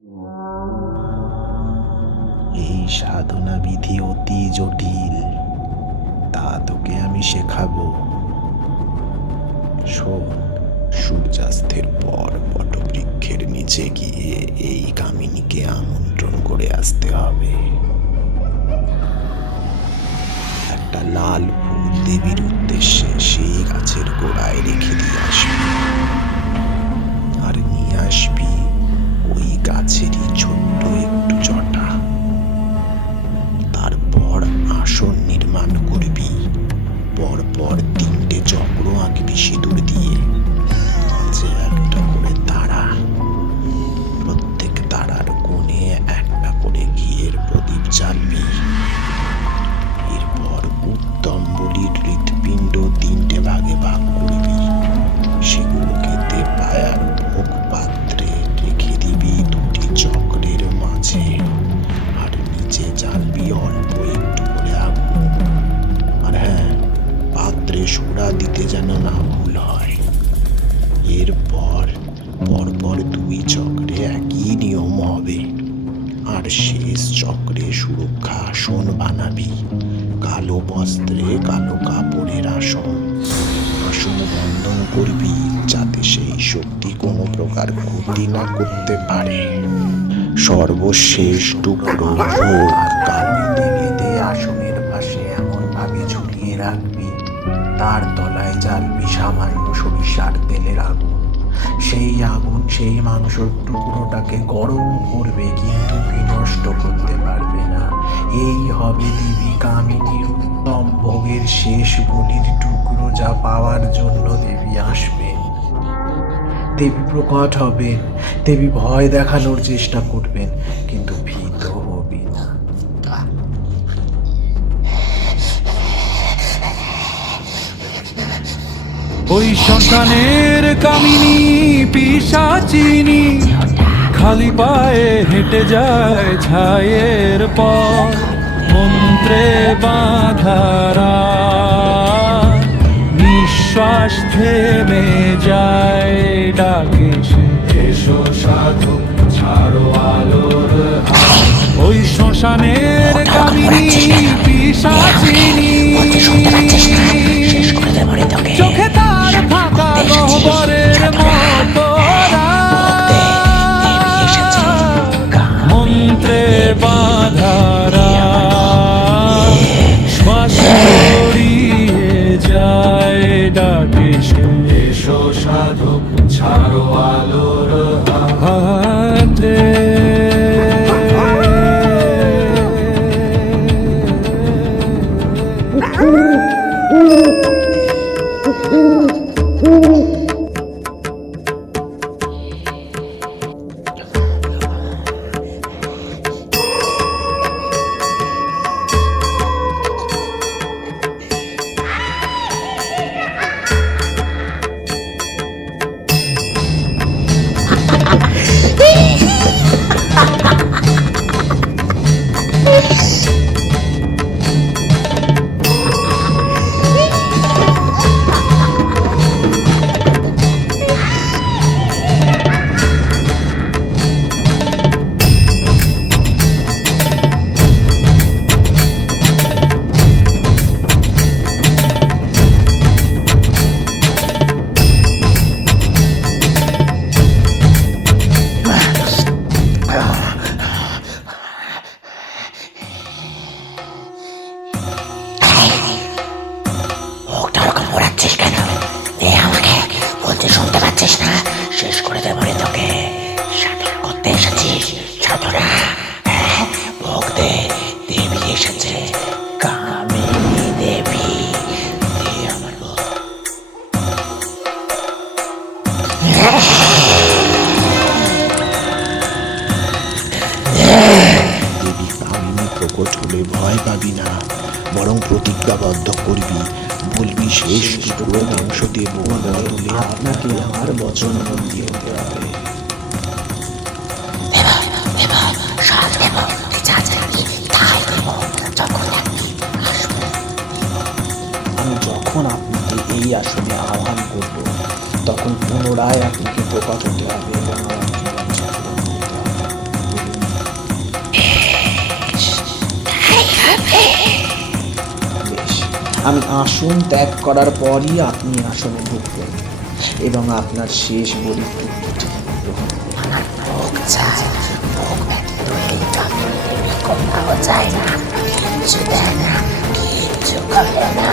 এই সাধনা বিধি অতি জটিল, তা তোকে আমি শেখাবো। শোন, সূর্যাস্তের পর বটবৃক্ষের নিচে গিয়ে এই কামিনীকে আমন্ত্রণ করে আসতে হবে। একটা লাল ফুল দেবীর উদ্দেশ্যে সেই গাছের গোড়ায় রেখে দিয়ে আসবি, আর নিয়ে আসবি ওই গাছেরই ছোট্ট একটু জটা। তারপর আসন নির্মাণ করবি, পরপর 3টে চক্র আঁকবি সিঁদুর দিয়ে, মাঝে একটা করে তারা, প্রত্যেক তারার কোণে একটা করে ঘিয়ের প্রদীপ জ্বালবি। এরপর উত্তম বলির হৃৎপিণ্ড 3টে ভাগে ভাগ করবি, সেগুলোকে দেবপায়ার ভোগ পাত্রে রেখে দিবি 2টি চক্রের মাঝে, আর নিচে জ্বালবি অল্প একটু করে আগুন। আর হ্যাঁ, পাত্রে সোডা দিতে যেন না ভুল হয়। এরপর পরপর 2 চক্রে একই নিয়ম হবে, আর শেষ চক্রে সুরক্ষা আসন বানাবি, কালো বস্ত্রে কালো কাপড়ের আসন। আসন বন্ধন করবি যাতে সেই শক্তি কোনো প্রকার ক্ষতি না করতে পারে। সর্বশেষ টুকরো ভোগ কালিতে বেঁধে আসনের পাশে এমন ভাবে ঝুলিয়ে রাখবি, তার তলায় জ্বালবি সামান্য সরিষার তেলের আগুন। সেই আগুন সেই মাংসর টুকরোটাকে গরম করবে, কিন্তু বিনষ্ট করতে পারবে না। এই হবে দেবী কামিনীর উত্তম ভোগের শেষ বলির টুকরো, যা পাওয়ার জন্য দেবী আসবেন। দেবী প্রকট হবেন, দেবী ভয় দেখানোর চেষ্টা করবেন, কিন্তু ভীত হবি না। ওই শ্মশানের কামিনী পিশাচিনী খালি পায়ে হেঁটে যায় ছায়ের পর, মন্ত্রে বাঁধারা নিঃশ্বাস থেমে যায়, ডাকে সে, এসো সাধু ছাড়ো আলোর হাত। ওই শ্মশানের কামিনী পিশাচিনী চোখে তার ফাঁকা গহ্বরের মতো মন্ত্রে বাঁধারা শ্বাস ছড়িয়ে যায়, ডাকে সে, এসো সাধক ছাড়ো আলোর হাতে। শেষ করে দেবো রে তোকে। সাধনা করতে এসেছিস, সাধনা ভোগ দে, দেবী এসেছে, কামিনী দেবী, দে আমার ভোগ। দেবী কামিনী প্রকট হলে ভয় পাবি না, বরং প্রতিজ্ঞাবদ্ধ করবি, বলবি শেষ টুকরো মাংস দেব, বদলে আপনাকে আমার বচন বন্দী হতে হবে। আমি যখন আপনাকে এই আসনে আহ্বান করব, তখন পুনরায় আপনাকে প্রকট হতে হবে এবং আমাকে বঞ্চনা করতে হবে। বেশ, আমি আসন ত্যাগ করার পরই আপনি আসনে ঢুকবেন এবং আপনার শেষ বলিটি গ্রহণ করবেন। আমার ভোগ চাই, ভোগ ব্যতীত এই চন্দ্রদেবী কোথাও যায় না, কিচ্ছু দেয় না, কিচ্ছু করে না।